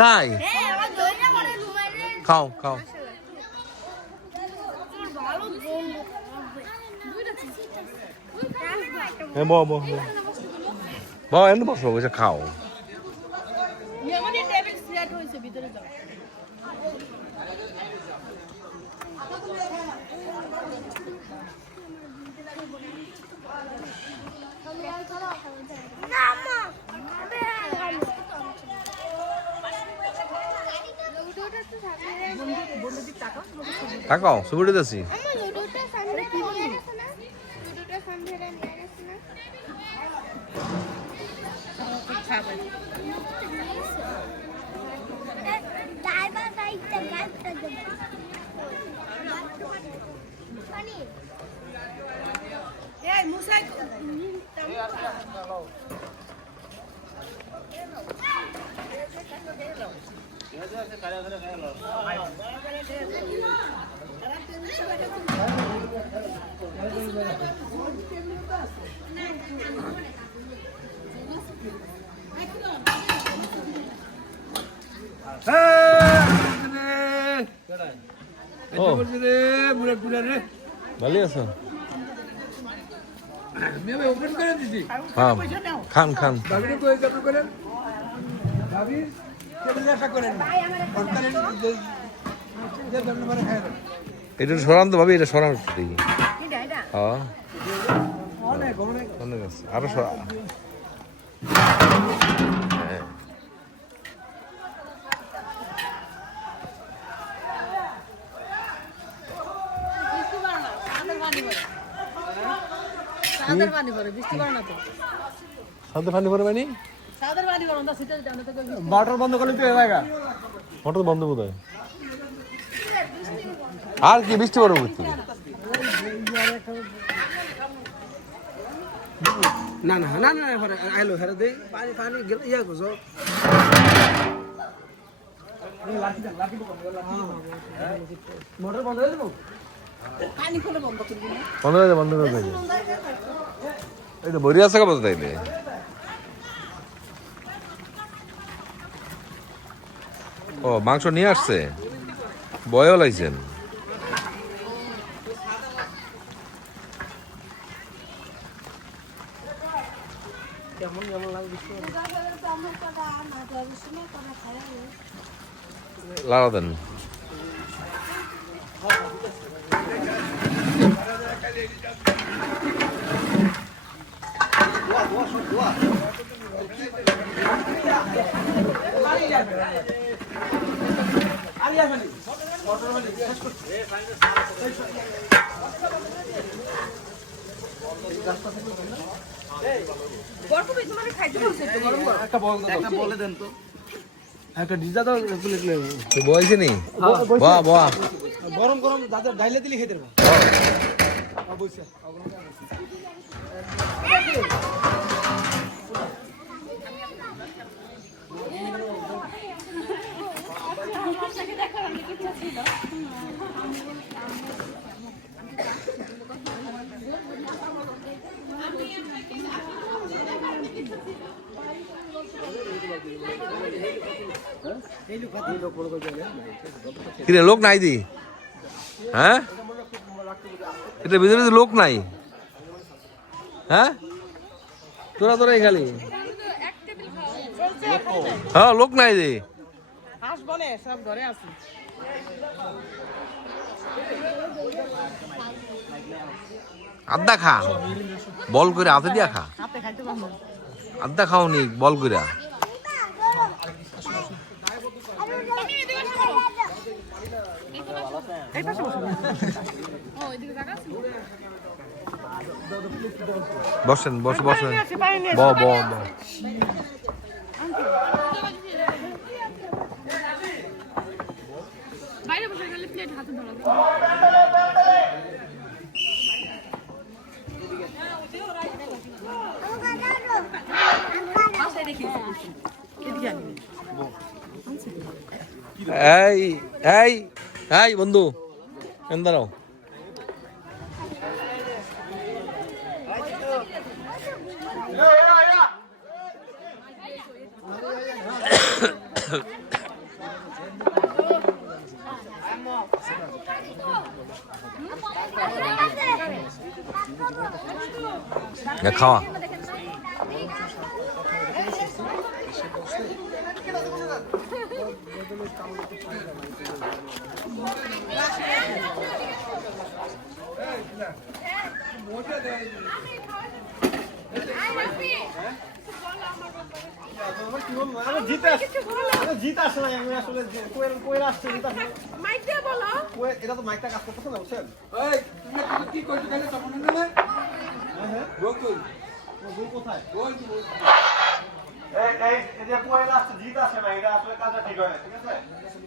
তাই? হ্যাঁ খাও খাও। হ্যাঁ বসো খাও। ভিতরে যাও। গাড়িটা দেব পানি এই মুসাই ও ভালো আছো? হ্যাঁ খান খান। কই করেন এটা সরান তো ভাবি এটা। সরান দেখি অনেক আছে। আরও সরা হ্যাঁ। পানি পড়ে সাদের পড়ে না তো। সাথে পানি ভরে পানি মোটর বন্ধ করলে তো এ জায়গা। মোটর বন্ধ বোধ হয় আর কি বৃষ্টি পড়বে না না না না আইলো হেরে দে পানি পানি গেল ইয়া মোটর বন্ধ করে দেবো পানি খুলে বন্ধ করবি বন্ধ দে, বন্ধ। এই তো বড়ি আছে তাইলে ও মাংস নিয়ে আসছে? বয়ও লাইছেন লাড়া দেন। গরম গরম দাদা ডাইলে দিলে খেতে পারব কিরে, লোক নাই দি? হ্যাঁ? এটা ভিতরে তো লোক নাই। হ্যাঁ? তোরা তোরা খালি। হ্যাঁ লোক নাই দি। সব আড্ডা খা, বল করে হাতে দিয়া খা। আড্ডা খাও নি বল করে এই পাশে বসো ও এদিকে জায়গা আছে বসেন বস বসেন। ব ব ব। এই এই এই বন্ধু। এন দাঁড়াও না খাওয়া জিতে আসছে না আমি আসলে কোয়েল কোয়েল আসছে জিতে আসছে মাইক দিয়ে বলো কোয়েল এটা তো মাইকটা কাজ করতেছে না বুঝছেন ওই তুমি তুমি কি করছ? কেন তখন না। হ্যাঁ হ্যাঁ। কোথায়? ওই। এই এই যে কোয়েল আসছে জিত আসে না এটা আসলে কাজটা ঠিক হয় ঠিক আছে?